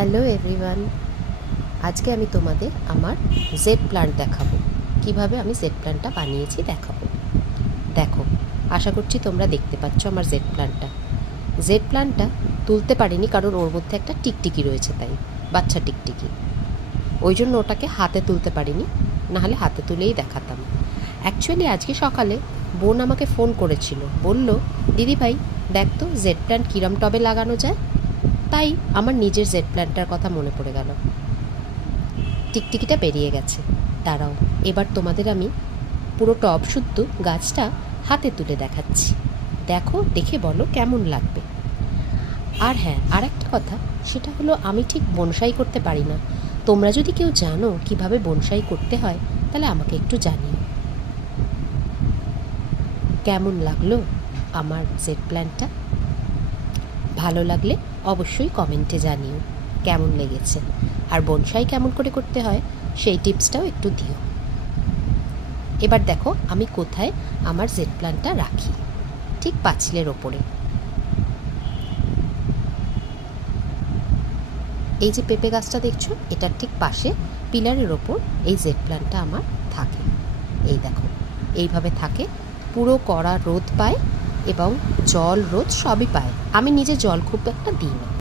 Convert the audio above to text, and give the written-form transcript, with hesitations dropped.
Hello everyone, আজকে আমি তোমাদের আমার জেড প্ল্যান্ট দেখাবো। কিভাবে আমি জেড প্ল্যান্টটা বানিয়েছি দেখাবো। দেখো, আশা করছি তোমরা দেখতে পাচ্ছ আমার জেড প্ল্যান্টটা তুলতে পারিনি কারণ ওর মধ্যে একটা টিকটিকি রয়েছে, তাই বাচ্চা টিকটিকি, ওই জন্য ওটাকে হাতে তুলতে পারিনি, নাহলে হাতে তুলেই দেখাতাম। অ্যাকচুয়ালি আজকে সকালে বোন আমাকে ফোন করেছিল, বলল দিদি ভাই দেখ তো জেড প্ল্যান্ট কিরম টবে লাগানো যায়। তাই আমার নিজের জেড প্ল্যান্টটার কথা মনে পড়ে গেল। টিকটিকিটা বেরিয়ে গেছে। দাঁড়াও, এবার তোমাদের আমি পুরো টব শুদ্ধ গাছটা হাতে তুলে দেখাচ্ছি। দেখো, দেখে বলো কেমন লাগবে। আর হ্যাঁ, আর একটা কথা, সেটা হলো আমি ঠিক বনসাই করতে পারি না। তোমরা যদি কেউ জানো কিভাবে বনসাই করতে হয় তাহলে আমাকে একটু জানিও। কেমন লাগলো আমার জেড প্ল্যান্টটা? ভালো লাগলে অবশ্যই কমেন্টে জানিও কেমন লেগেছে, আর বনসাই কেমন করে করতে হয় সেই টিপসটাও একটু দিও। এবার দেখো আমি কোথায় আমার জেড প্ল্যান্টটা রাখি, ঠিক পাঁচিলের ওপরে। এই যে পেঁপে গাছটা দেখছো, এটার ঠিক পাশে পিলারের ওপর এই জেড প্ল্যান্টটা আমার থাকে। এই দেখো, এইভাবে থাকে, পুরো কড়া রোদ পায় এবং জল রোদ সবই পায়। আমি নিজে জল খুব একটা দিই না।